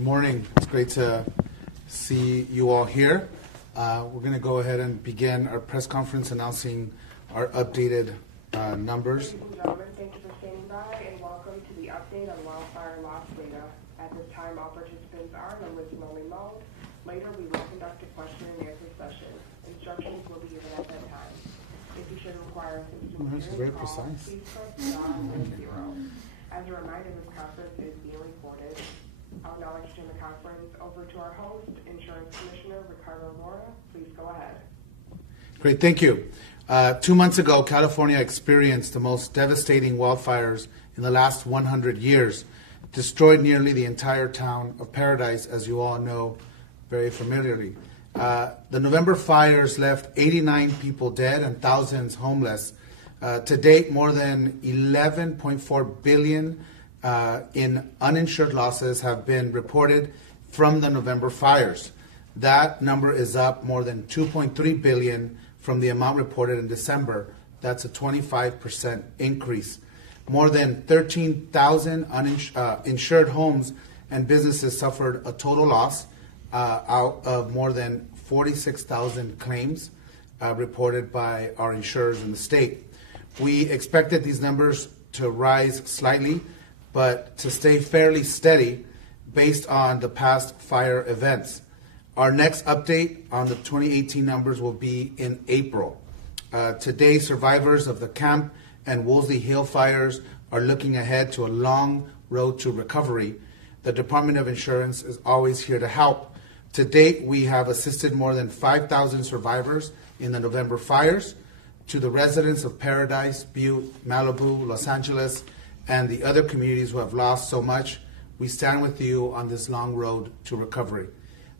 Morning. It's great to see you all here. We're going to go ahead and begin our press conference announcing our updated numbers. Ladies and gentlemen, thank you for standing by and welcome to the update on wildfire loss data. At this time, all participants are in a listen-only mode. Later, we will conduct a question and answer session. Instructions will be given at that time. If you should require assistance during the call, please press star and 0. As a reminder, this conference is being recorded. I'll now extend the conference over to our host, Insurance Commissioner Ricardo Lara. Please go ahead. Great, thank you. 2 months ago, California experienced the most devastating wildfires in the last 100 years, destroyed nearly the entire town of Paradise, as you all know very familiarly. The November fires left 89 people dead and thousands homeless. To date, more than $11.4 billion in uninsured losses have been reported from the November fires. That number is up more than $2.3 billion from the amount reported in December. That's a 25% increase. More than 13,000 insured homes and businesses suffered a total loss out of more than 46,000 claims reported by our insurers in the state. We expected these numbers to rise slightly, but to stay fairly steady based on the past fire events. Our next update on the 2018 numbers will be in April. Today, survivors of the Camp and Woolsey Hill fires are looking ahead to a long road to recovery. The Department of Insurance is always here to help. To date, we have assisted more than 5,000 survivors in the November fires. To the residents of Paradise, Butte, Malibu, Los Angeles, and the other communities who have lost so much, we stand with you on this long road to recovery.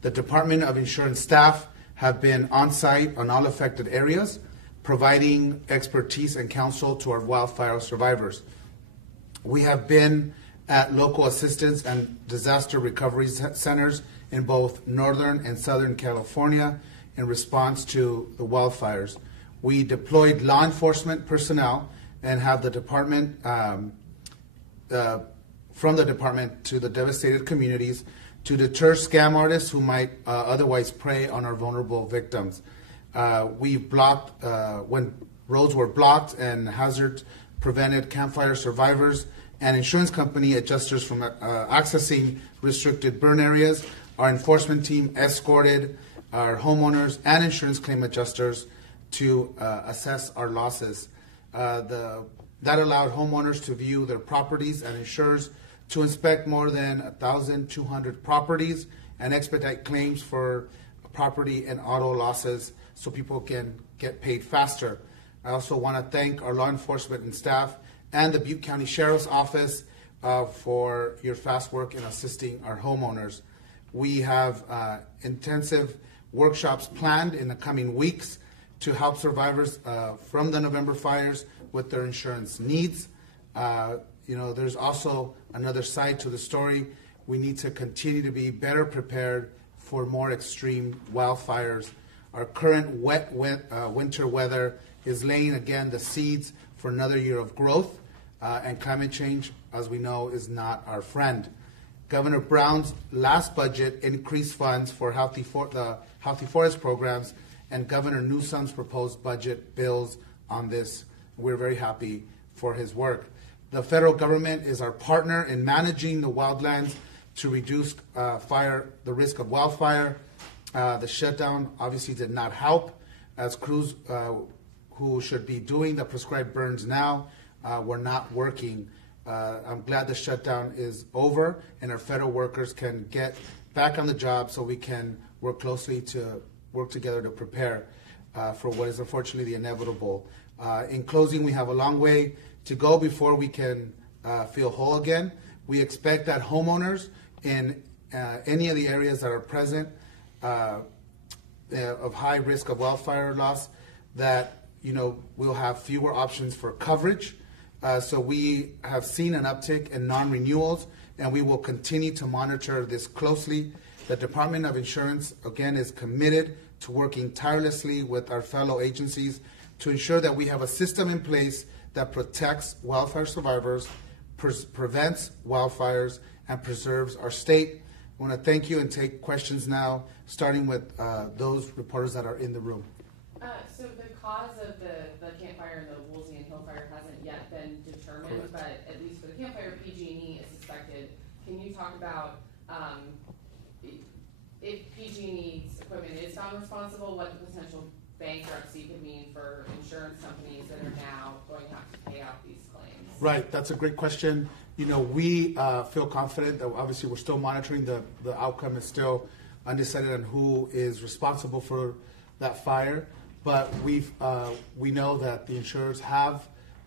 The Department of Insurance staff have been on site on all affected areas, providing expertise and counsel to our wildfire survivors. We have been at local assistance and disaster recovery centers in both Northern and Southern California in response to the wildfires. We deployed law enforcement personnel and have the department from the department to the devastated communities to deter scam artists who might otherwise prey on our vulnerable victims. We've blocked, when roads were blocked and hazards prevented campfire survivors and insurance company adjusters from accessing restricted burn areas. Our enforcement team escorted our homeowners and insurance claim adjusters to assess our losses. That allowed homeowners to view their properties and insurers to inspect more than 1,200 properties and expedite claims for property and auto losses so people can get paid faster. I also want to thank our law enforcement and staff and the Butte County Sheriff's Office for your fast work in assisting our homeowners. We have intensive workshops planned in the coming weeks to help survivors from the November fires with their insurance needs. There's also another side to the story. We need to continue to be better prepared for more extreme wildfires. Our current wet winter weather is laying again the seeds for another year of growth, and climate change, as we know, is not our friend. Governor Brown's last budget increased funds for the Healthy Forest programs, and Governor Newsom's proposed budget bills on this. We're very happy for his work. The federal government is our partner in managing the wildlands to reduce the risk of wildfire. The shutdown obviously did not help, as crews who should be doing the prescribed burns now were not working. I'm glad the shutdown is over and our federal workers can get back on the job so we can work together to prepare for what is unfortunately the inevitable. In closing, we have a long way to go before we can feel whole again. We expect that homeowners in any of the areas that are present of high risk of wildfire loss, that we'll have fewer options for coverage. So we have seen an uptick in non-renewals, and we will continue to monitor this closely. The Department of Insurance, again, is committed to working tirelessly with our fellow agencies to ensure that we have a system in place that protects wildfire survivors, prevents wildfires, and preserves our state. I want to thank you and take questions now, starting with those reporters that are in the room. So the cause of the Camp Fire and the Woolsey and Hill Fire hasn't yet been determined, Correct. but at least for the Camp Fire, PG&E is suspected. Can you talk about if PG&E's equipment is found responsible, what the potential bankruptcy could mean for insurance companies that are now going to have to pay out these claims? Right, that's a great question. You know, we feel confident that obviously we're still monitoring the outcome is still undecided on who is responsible for that fire, but we know that the insurers have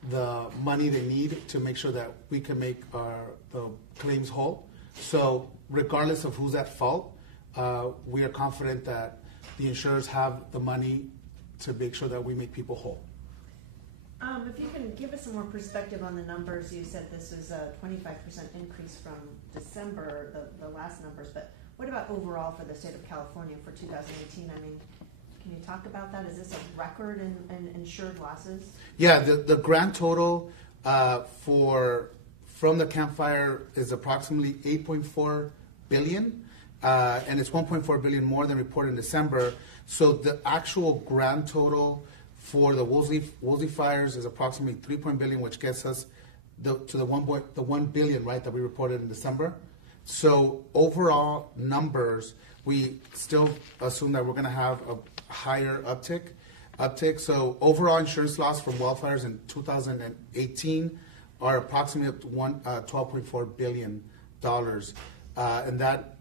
the money they need to make sure that we can make the claims whole. So regardless of who's at fault, we are confident that the insurers have the money to make sure that we make people whole. If you can give us some more perspective on the numbers, you said this is a 25% increase from December, the last numbers, but what about overall for the state of California for 2018? I mean, can you talk about that? Is this a record in insured losses? Yeah, the grand total from the Camp Fire is approximately $8.4 billion, and it's $1.4 billion more than reported in December. So the actual grand total for the Woolsey fires is approximately $3 billion, which gets us to the $1 billion, right, that we reported in December. So overall numbers, we still assume that we're going to have a higher uptick. So overall insurance loss from wildfires in 2018 are approximately $12.4 billion, and that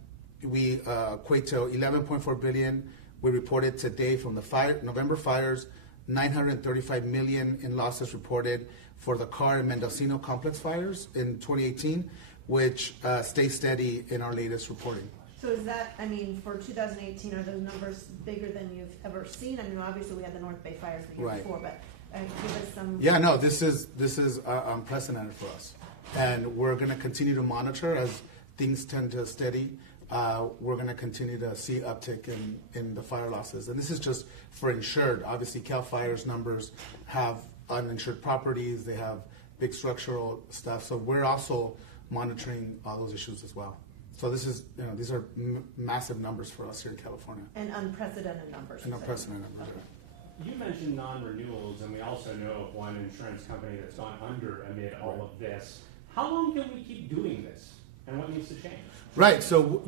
we equate to $11.4 billion we reported today from the November fires. $935 million in losses reported for the Carr and Mendocino complex fires in 2018, which stays steady in our latest reporting. So is that, I mean, for 2018, are those numbers bigger than you've ever seen? I mean, obviously we had the North Bay fires the year before, but give us some... Yeah, no, this is unprecedented for us. And we're going to continue to monitor as things tend to steady. We're going to continue to see uptick in the fire losses. And this is just for insured. Obviously, Cal Fire's numbers have uninsured properties. They have big structural stuff. So we're also monitoring all those issues as well. So this is, these are massive numbers for us here in California. And unprecedented numbers. And unprecedented numbers. Okay. You mentioned non-renewals, and we also know of one insurance company that's gone under amid all of this. How long can we keep doing this? And what needs to change? Right. So,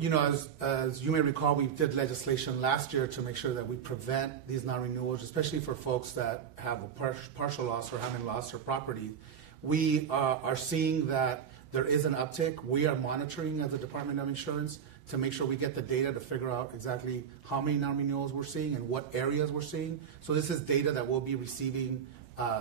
as you may recall, we did legislation last year to make sure that we prevent these non-renewals, especially for folks that have a partial loss or haven't lost their property. We are seeing that there is an uptick. We are monitoring as the Department of Insurance to make sure we get the data to figure out exactly how many non-renewals we're seeing and what areas we're seeing. So this is data that we'll be receiving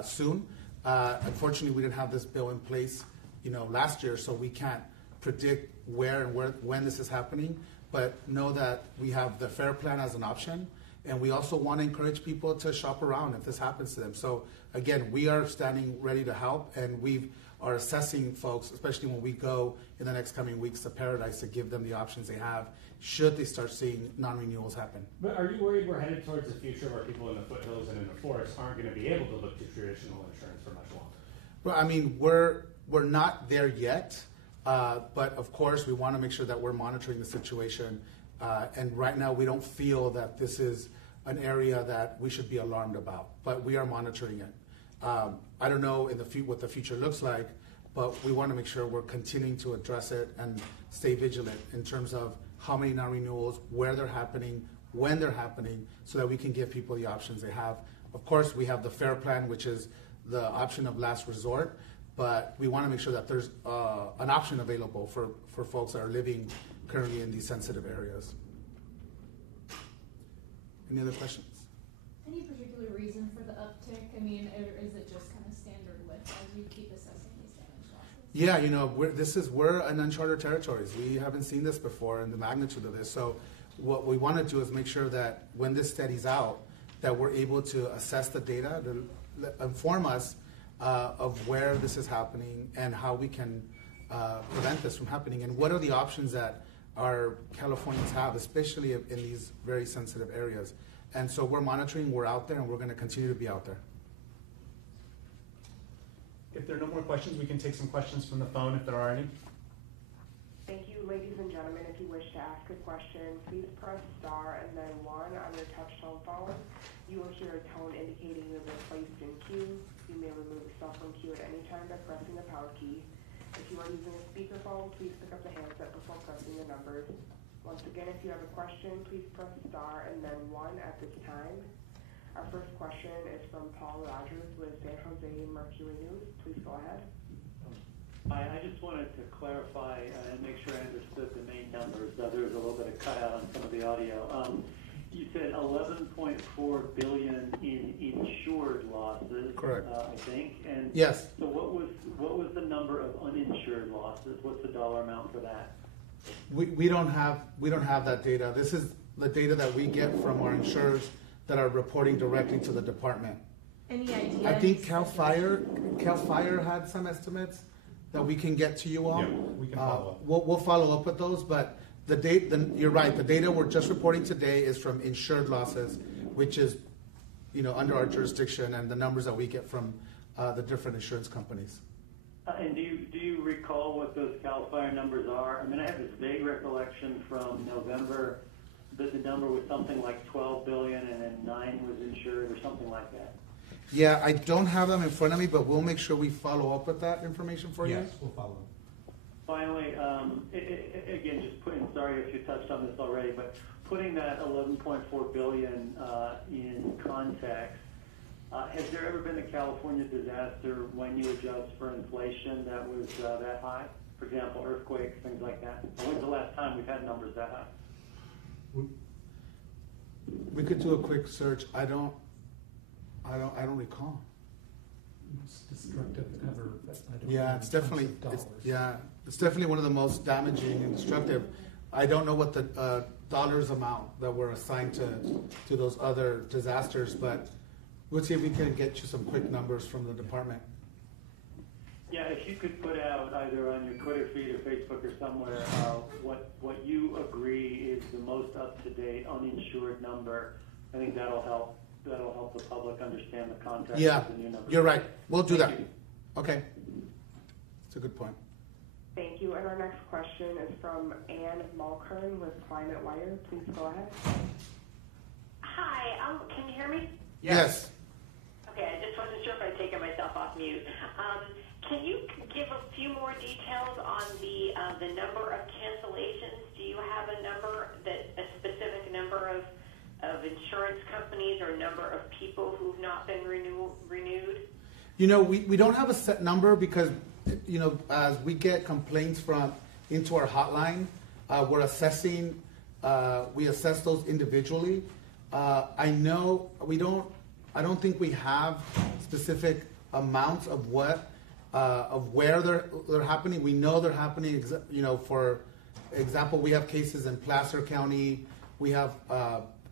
soon. Unfortunately, we didn't have this bill in place, last year, so we can't predict where and when this is happening, but know that we have the FAIR plan as an option, and we also want to encourage people to shop around if this happens to them. So again, we are standing ready to help, and we are assessing folks, especially when we go in the next coming weeks to Paradise, to give them the options they have should they start seeing non-renewals happen. But are you worried we're headed towards a future where people in the foothills and in the forests aren't going to be able to look to traditional insurance for much longer? Well, I mean, we're not there yet. But of course, we want to make sure that we're monitoring the situation. And right now, we don't feel that this is an area that we should be alarmed about. But we are monitoring it. I don't know what the future looks like, but we want to make sure we're continuing to address it and stay vigilant in terms of how many non-renewals, where they're happening, when they're happening, so that we can give people the options they have. Of course, we have the FAIR plan, which is the option of last resort. But we want to make sure that there's an option available for folks that are living currently in these sensitive areas. Any other questions? Any particular reason for the uptick? I mean, or is it just kind of standard lift as you keep assessing these damage losses? Yeah, we're in uncharted territories. We haven't seen this before and the magnitude of this. So what we want to do is make sure that when this steadies out, that we're able to assess the data to inform us of where this is happening and how we can prevent this from happening, and what are the options that our Californians have, especially in these very sensitive areas. And so we're monitoring, we're out there, and we're going to continue to be out there. If there are no more questions, we can take some questions from the phone if there are any. Thank you, ladies and gentlemen. If you wish to ask a question, please press star and then 1 on your touch-tone phone. You will hear a tone indicating you have been placed in queue. You may remove yourself from queue at any time by pressing the pound key. If you are using a speakerphone, please pick up the handset before pressing the numbers. Once again, if you have a question, please press star and then 1 at this time. Our first question is from Paul Rogers with San Jose Mercury News. Please go ahead. Hi, I just wanted to clarify and make sure I understood the main numbers. There was a little bit of cutout on some of the audio. You said 11.4 billion in insured losses. Correct. I think. And Yes. so what was the number of uninsured losses? What's the dollar amount for that? We don't have that data. This is the data that we get from our insurers that are reporting directly to the department. Any ideas? I think Cal Fire had some estimates that we can get to you all. Yeah, we can follow up. We'll follow up with those, but you're right. The data we're just reporting today is from insured losses, which is, under our jurisdiction, and the numbers that we get from the different insurance companies. And do you recall what those Cal Fire numbers are? I mean, I have this vague recollection from November that the number was something like 12 billion, and then 9 was insured, or something like that. Yeah, I don't have them in front of me, but we'll make sure we follow up with that information for you. Yes, we'll follow up. Finally, again, sorry if you touched on this already, but putting that 11.4 billion in context, has there ever been a California disaster when you adjust for inflation that was that high? For example, earthquakes, things like that. When's the last time we've had numbers that high? We could do a quick search. I don't recall. It's destructive ever, but I don't know Yeah, in it's terms definitely of dollars. it's definitely one of the most damaging and destructive. I don't know what the dollars amount that were assigned to those other disasters, but we'll see if we can get you some quick numbers from the department. Yeah, if you could put out either on your Twitter feed or Facebook or somewhere what you agree is the most up-to-date uninsured number, I think that'll help. That'll help the public understand the context of the new numbers. You're right. We'll do that. Thank you. Okay. That's a good point. Thank you. And our next question is from Ann Mulkern with Climate Wire. Please go ahead. Hi, can you hear me? Yes. Okay, I just wasn't sure if I'd taken myself off mute. Can you give a few more details on the number of cancellations? Do you have a specific number of insurance companies or number of people who've not been renewed? We don't have a set number because, as we get complaints into our hotline, we're assessing, we assess those individually. I don't think we have specific amounts of where they're happening. We know they're happening, for example, we have cases in Placer County, we have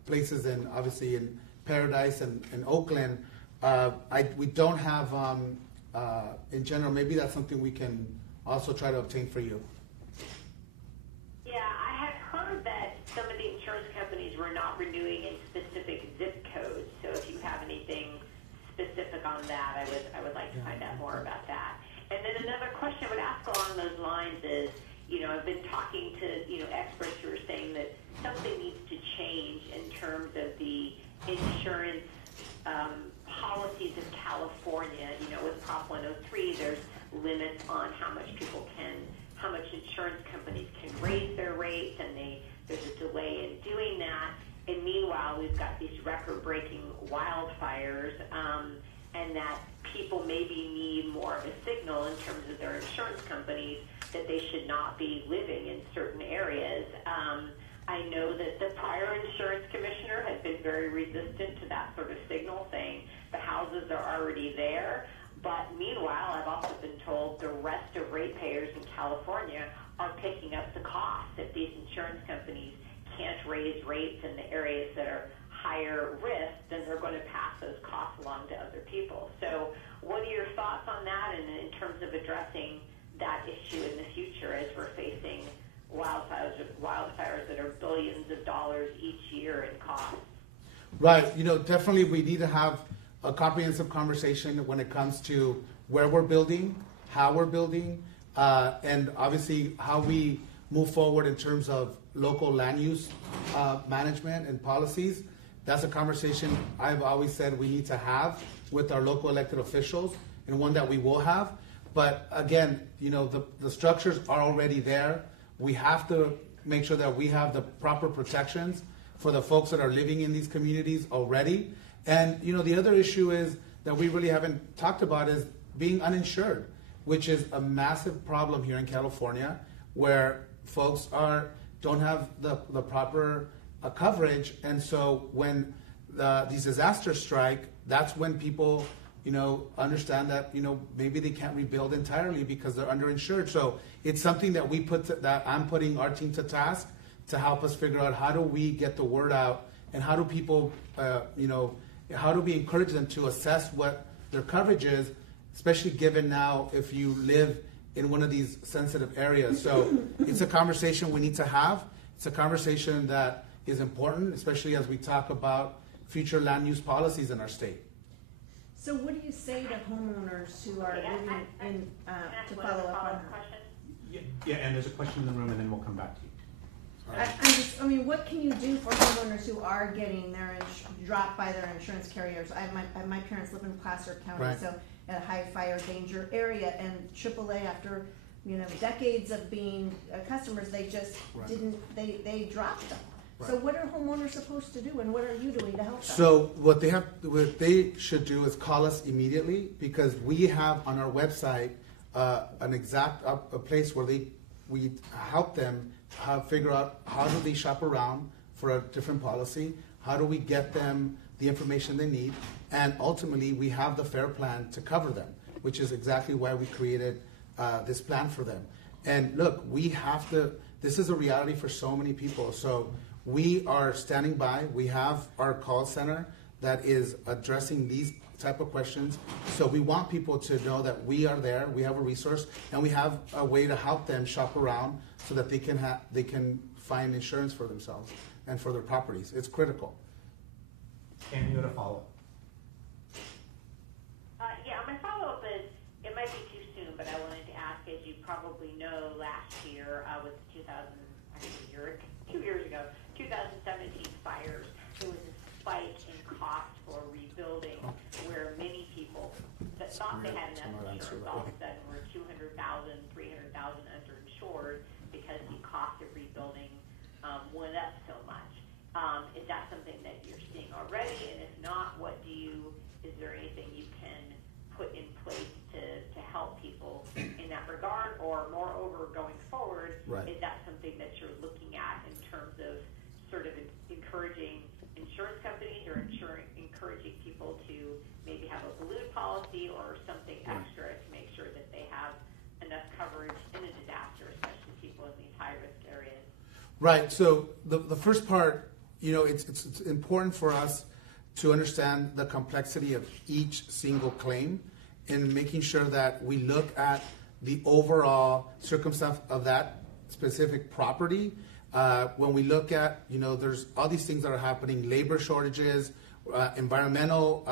places obviously in Paradise and Oakland. We don't have in general. Maybe that's something we can also try to obtain for you. Yeah, I had heard that some of the insurance companies were not renewing in specific zip codes. So if you have anything specific on that, I would like to find out more about that. And then another question I would ask along those lines is, I've been talking to experts who are saying that something needs to change in terms of the insurance policies of California. With Prop 103, there's limits on how much insurance companies can raise their rates, and there's a delay in doing that. And meanwhile, we've got these record-breaking wildfires, and that people maybe need more of a signal in terms of their insurance companies that they should not be living in certain areas. I know that the prior insurance commissioner has been very resistant to that sort of signal, saying the houses are already there. But meanwhile, I've also been told the rest of ratepayers in California are picking up the cost. If these insurance companies can't raise rates in the areas that are higher risk, then they're going to pass those costs along to other people. So what are your thoughts on that, and in terms of addressing that issue in the future as we're facing wildfires that are billions of dollars each year in cost? Right. Definitely we need to have a comprehensive conversation when it comes to where we're building, how we're building, and obviously how we move forward in terms of local land use management and policies. That's a conversation I've always said we need to have with our local elected officials, and one that we will have. But again, the structures are already there. We have to make sure that we have the proper protections for the folks that are living in these communities already. And the other issue is that we really haven't talked about is being uninsured, which is a massive problem here in California, where folks don't have the proper coverage. And so when these disasters strike, that's when people understand that maybe they can't rebuild entirely because they're underinsured. So it's something that that I'm putting our team to task to help us figure out how do we get the word out, and how do people how do we encourage them to assess what their coverage is, especially given now if you live in one of these sensitive areas. So it's a conversation we need to have. It's a conversation that is important, especially as we talk about future land use policies in our state. So what do you say to homeowners who are living in, to follow up on her? Yeah, and there's a question in the room, and then we'll come back to you. What can you do for homeowners who are getting their dropped by their insurance carriers? My parents live in Placer County, Right. so at a high fire danger area, and AAA, after decades of being customers, they just Right. they dropped them. Right. So what are homeowners supposed to do, and what are you doing to help them? So what they should do is call us immediately, because we have on our website an exact a place where we help them figure out how do they shop around for a different policy, how do we get them the information they need, and ultimately we have the FAIR plan to cover them, which is exactly why we created this plan for them. And look, this is a reality for so many people. So we are standing by. We have our call center that is addressing these type of questions. So we want people to know that we are there, we have a resource, and we have a way to help them shop around so that they can find insurance for themselves and for their properties. It's critical. And you had a follow-up. My follow-up is, it might be too soon, but I wanted to ask, as you probably know, last year with 2 years ago, 2017 fires, there was a spike in cost for rebuilding, where many people that thought they had enough insurance all of a sudden were 200,000, 300,000 underinsured because the cost of rebuilding went up so much. Is that something that you're seeing already? And if not, is there anything you can put in place to help people in that regard? Or moreover, going forward, Right. Is that something that you're looking at in terms of sort of encouraging insurance companies or encouraging people to maybe have a balloon policy or something extra to make sure that they have enough coverage in a disaster, especially people in these high-risk areas? Right. So the first part, it's important for us to understand the complexity of each single claim, and making sure that we look at the overall circumstance of that specific property. When we look at, there's all these things that are happening, labor shortages, environmental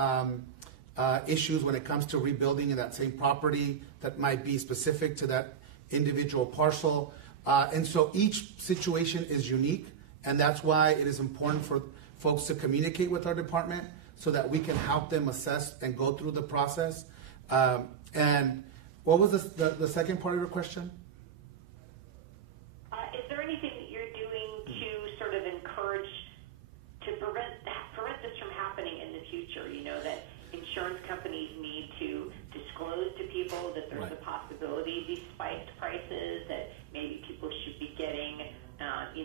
issues when it comes to rebuilding in that same property that might be specific to that individual parcel. And so each situation is unique, and that's why it is important for folks to communicate with our department so that we can help them assess and go through the process. And what was the second part of your question? Is there anything that you're doing to sort of encourage, to prevent this from happening in the future? That insurance companies need to disclose to people that there's Right. a possibility of these spiked prices, that maybe people should be getting,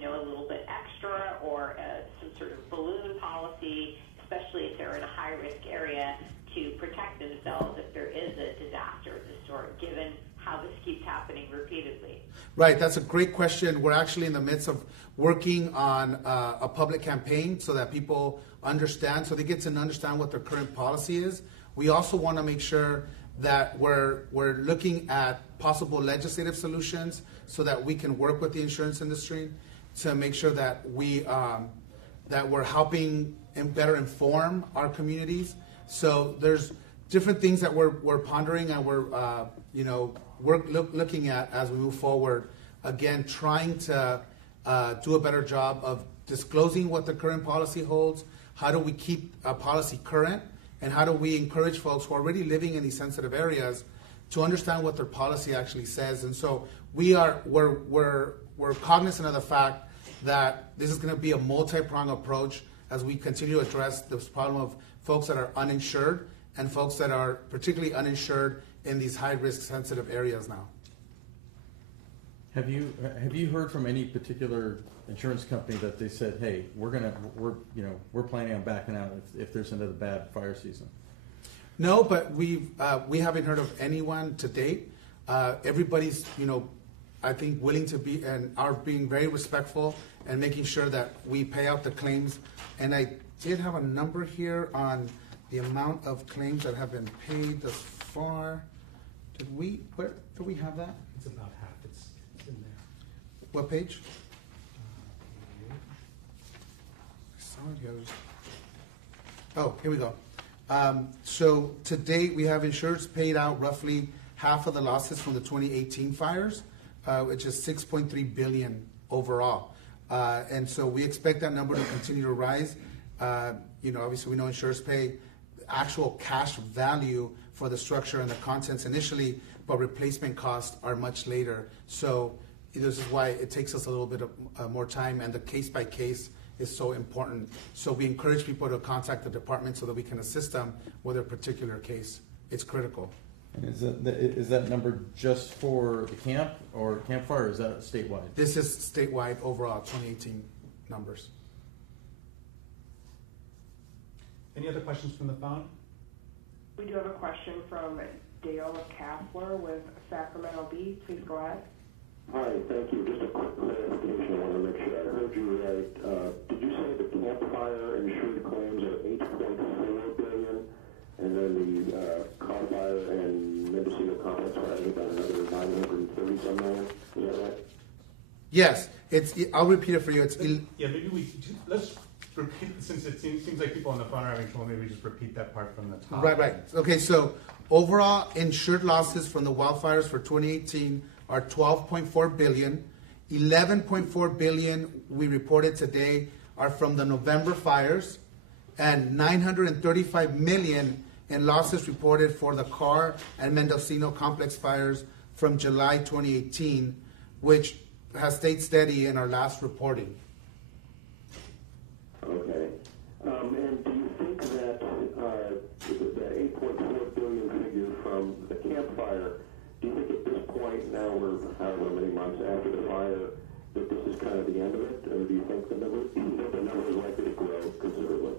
a little bit extra, or some sort of balloon policy, especially if they're in a high-risk area, to protect themselves if there is a disaster of this sort, given how this keeps happening repeatedly? Right, that's a great question. We're actually in the midst of working on a public campaign so that people understand, so they get to understand what their current policy is. We also want to make sure that we're looking at possible legislative solutions so that we can work with the insurance industry to make sure that we're helping and better inform our communities. So there's different things that we're pondering and we're looking at as we move forward again, trying to do a better job of disclosing what the current policy holds. How do we keep a policy current? And how do we encourage folks who are already living in these sensitive areas to understand what their policy actually says? And so we're cognizant of the fact that this is going to be a multi-pronged approach as we continue to address this problem of folks that are uninsured and folks that are particularly uninsured in these high-risk sensitive areas now. Have you heard from any particular insurance company that they said, hey, we're planning on backing out if there's another bad fire season? No, but we haven't heard of anyone to date. Everybody's I think willing to be and are being very respectful and making sure that we pay out the claims. And I did have a number here on the amount of claims that have been paid thus far. Where do we have that? It's about half. It's in there. What page? I saw it here. Oh, here we go. So to date, we have insureds paid out roughly half of the losses from the 2018 fires, which is $6.3 billion overall. And so we expect that number to continue to rise. Obviously we know insurers pay actual cash value for the structure and the contents initially, but replacement costs are much later. So this is why it takes us a little bit of more time, and the case by case is so important. So we encourage people to contact the department so that we can assist them with a particular case. It's critical. And is that number just for the camp or Camp Fire, or is that statewide? This is statewide overall, 2018 numbers. Any other questions from the phone? We do have a question from Dale Kassler with Sacramento Bee. Please go ahead. Hi, thank you. Just a quick clarification. I want to make sure I heard you right. Did you say the Camp Fire insured claims are $8.4 billion, and then the Car Fire and Mendocino Complex Fire is about another $930 some million? Is that right? Yes, I'll repeat it for you. Maybe let's repeat, since it seems like people on the phone are having trouble. Maybe we just repeat that part from the top. Right. Okay, so overall insured losses from the wildfires for 2018 are $12.4 billion. $11.4 billion we reported today are from the November fires, and $935 million in losses reported for the Carr and Mendocino complex fires from July 2018, which has stayed steady in our last reporting. Okay. And do you think that that $8.4 billion figure from the Camp Fire, do you think at this point now, we're however many months after the fire, that this is kind of the end of it? Or do you think the number is likely to grow considerably?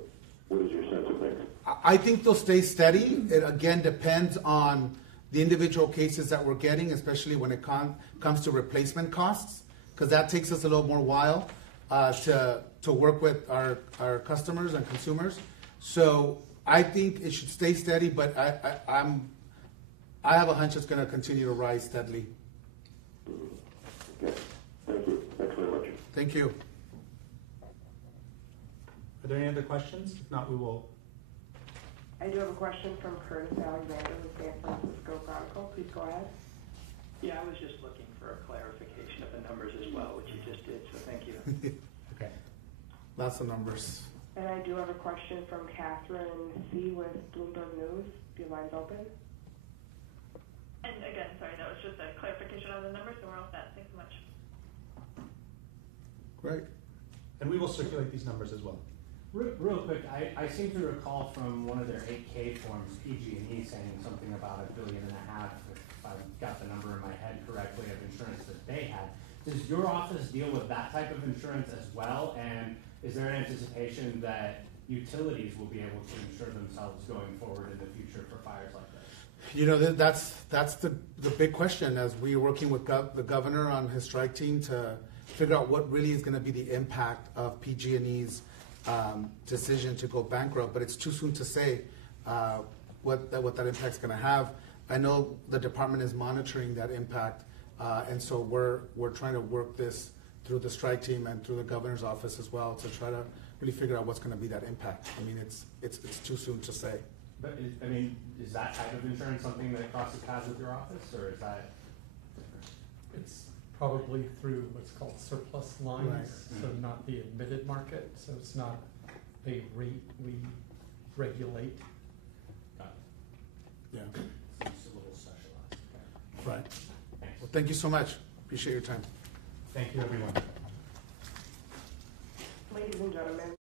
What is your sense of things? I think they'll stay steady. It again depends on the individual cases that we're getting, especially when it comes to replacement costs, because that takes us a little more while to work with our customers and consumers. So I think it should stay steady, but I have a hunch it's going to continue to rise steadily. Okay. Thank you. Thanks very much. Thank you. Are there any other questions? If not, we will. I do have a question from Curtis Alexander with San Francisco Chronicle. Please go ahead. Yeah, I was just looking for a clarification of the numbers as well, which you just did, so thank you. Okay. Lots of numbers. And I do have a question from Catherine C. with Bloomberg News. Your line's open. And again, sorry, that was just a clarification on the numbers, so we're all set. Thanks so much. Great. And we will circulate these numbers as well. Real quick, I seem to recall from one of their 8K forms, PG&E saying something about $1.5 billion, if I got the number in my head correctly, of insurance that they had. Does your office deal with that type of insurance as well? And is there an anticipation that utilities will be able to insure themselves going forward in the future for fires like this? That's the big question as we're working with the governor on his strike team to figure out what really is going to be the impact of PG&E's decision to go bankrupt. But it's too soon to say what that impact's going to have. I know the department is monitoring that impact, and so we're trying to work this through the strike team and through the governor's office as well to try to really figure out what's going to be that impact. I mean, it's too soon to say. But is that type of insurance something that crosses paths with your office, or is that? It's probably through what's called surplus lines, Right. so not the admitted market, so it's not a rate we regulate. Got Yeah, it. It's a little specialized. Okay. right. Thanks. Well, thank you so much. Appreciate your time. Thank you, everyone. Ladies and gentlemen,